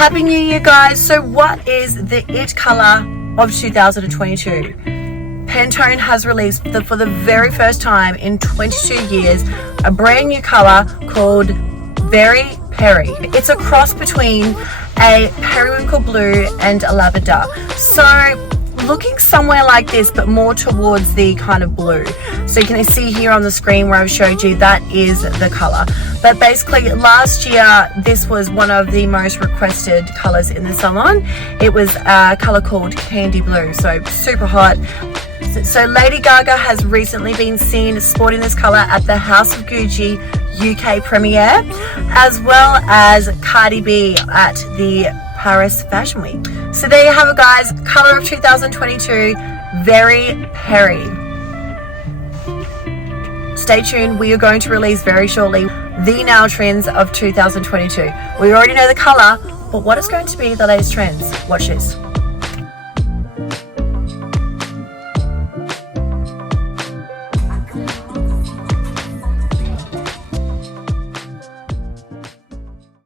Happy New Year, guys. So what is the it color of 2022? Pantone has released for the very first time in 22 years a brand new color called Peri. It's a cross between a periwinkle blue and a lavender. So looking somewhere like this, but more towards the kind of blue. So you can see here on the screen where I've showed you, that is the color. But basically last year, this was one of the most requested colors in the salon. It was a color called candy blue, so super hot. So Lady Gaga has recently been seen sporting this color at the House of Gucci UK premiere, as well as Cardi B at the Paris Fashion Week. So there you have it, guys. Color of 2022, Peri. Stay tuned. We are going to release very shortly the nail trends of 2022. We already know the color, but what is going to be the latest trends? Watch this.